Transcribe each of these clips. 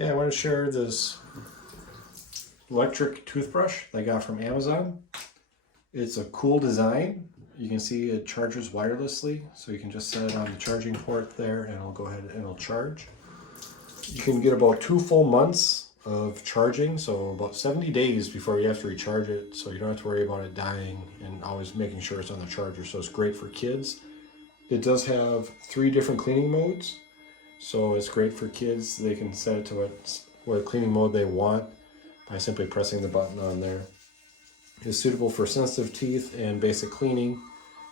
Hey, I want to share this electric toothbrush that I got from Amazon. It's a cool design. You can see it charges wirelessly, so you can just set it on the charging port there and it'll go ahead and it'll charge. You can get about 2 full months of charging, so about 70 days before you have to recharge it, so you don't have to worry about it dying and always making sure it's on the charger. So it's great for kids. It does have 3 different cleaning modes, so it's great for kids. They can set it to what cleaning mode they want by simply pressing the button on there. It's suitable for sensitive teeth and basic cleaning,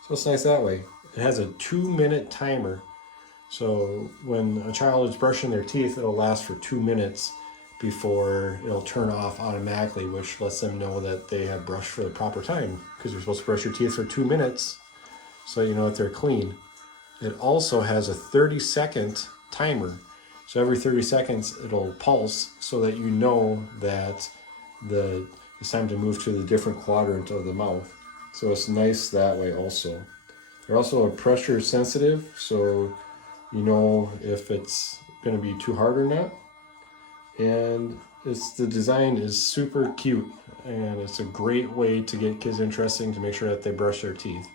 so it's nice that way. It has a 2-minute timer, so when a child is brushing their teeth, it'll last for 2 minutes before it'll turn off automatically, which lets them know that they have brushed for the proper time, because you're supposed to brush your teeth for 2 minutes so you know that they're clean. It also has a 30-second timer, so every 30 seconds it'll pulse so that you know that it's time to move to the different quadrant of the mouth. So it's nice that way also. They're also pressure sensitive, so you know if it's going to be too hard or not. And the design is super cute, and it's a great way to get kids interested to make sure that they brush their teeth.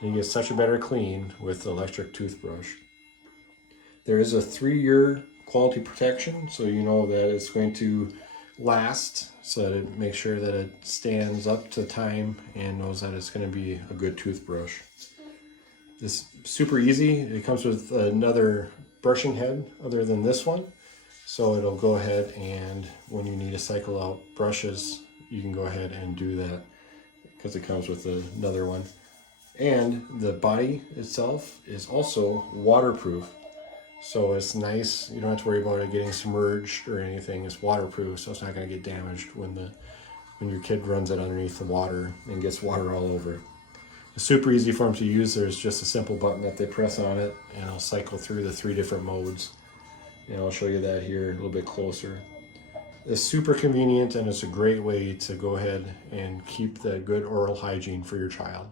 And you get such a better clean with the electric toothbrush. There is a 3-year quality protection, so you know that it's going to last, so that it makes sure that it stands up to time and knows that it's going to be a good toothbrush. It's super easy. It comes with another brushing head other than this one, so it'll go ahead and when you need to cycle out brushes, you can go ahead and do that because it comes with another one. And the body itself is also waterproof, so it's nice. You don't have to worry about it getting submerged or anything. It's waterproof, so it's not going to get damaged when your kid runs it underneath the water and gets water all over it. It's super easy for them to use. There's just a simple button that they press on it, and it'll cycle through the 3 different modes. And I'll show you that here a little bit closer. It's super convenient, and it's a great way to go ahead and keep that good oral hygiene for your child.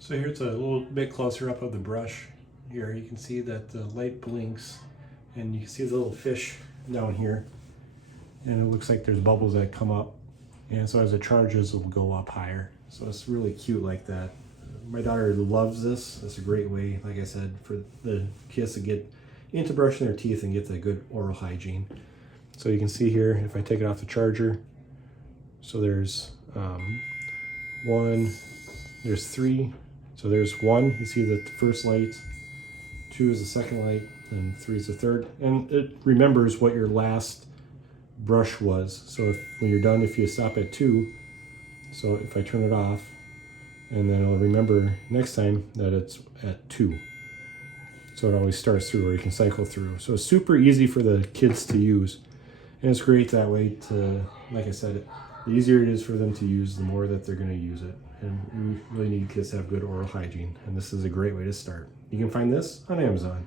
So here's a little bit closer up of the brush. Here you can see that the light blinks, and you can see the little fish down here, and it looks like there's bubbles that come up, and so as it charges it will go up higher. So it's really cute like that. My daughter loves this. It's a great way, like I said, for the kids to get into brushing their teeth and get the good oral hygiene. So you can see here, if I take it off the charger, so there's 1, there's 3. So there's 1, you see the first light, 2 is the second light, and 3 is the third. And it remembers what your last brush was. So when you're done, if you stop at 2, so if I turn it off, and then it'll remember next time that it's at 2. So it always starts through, or you can cycle through. So it's super easy for the kids to use. And it's great that way to, like I said, the easier it is for them to use, the more that they're going to use it. And we really need kids to have good oral hygiene, and this is a great way to start. You can find this on Amazon.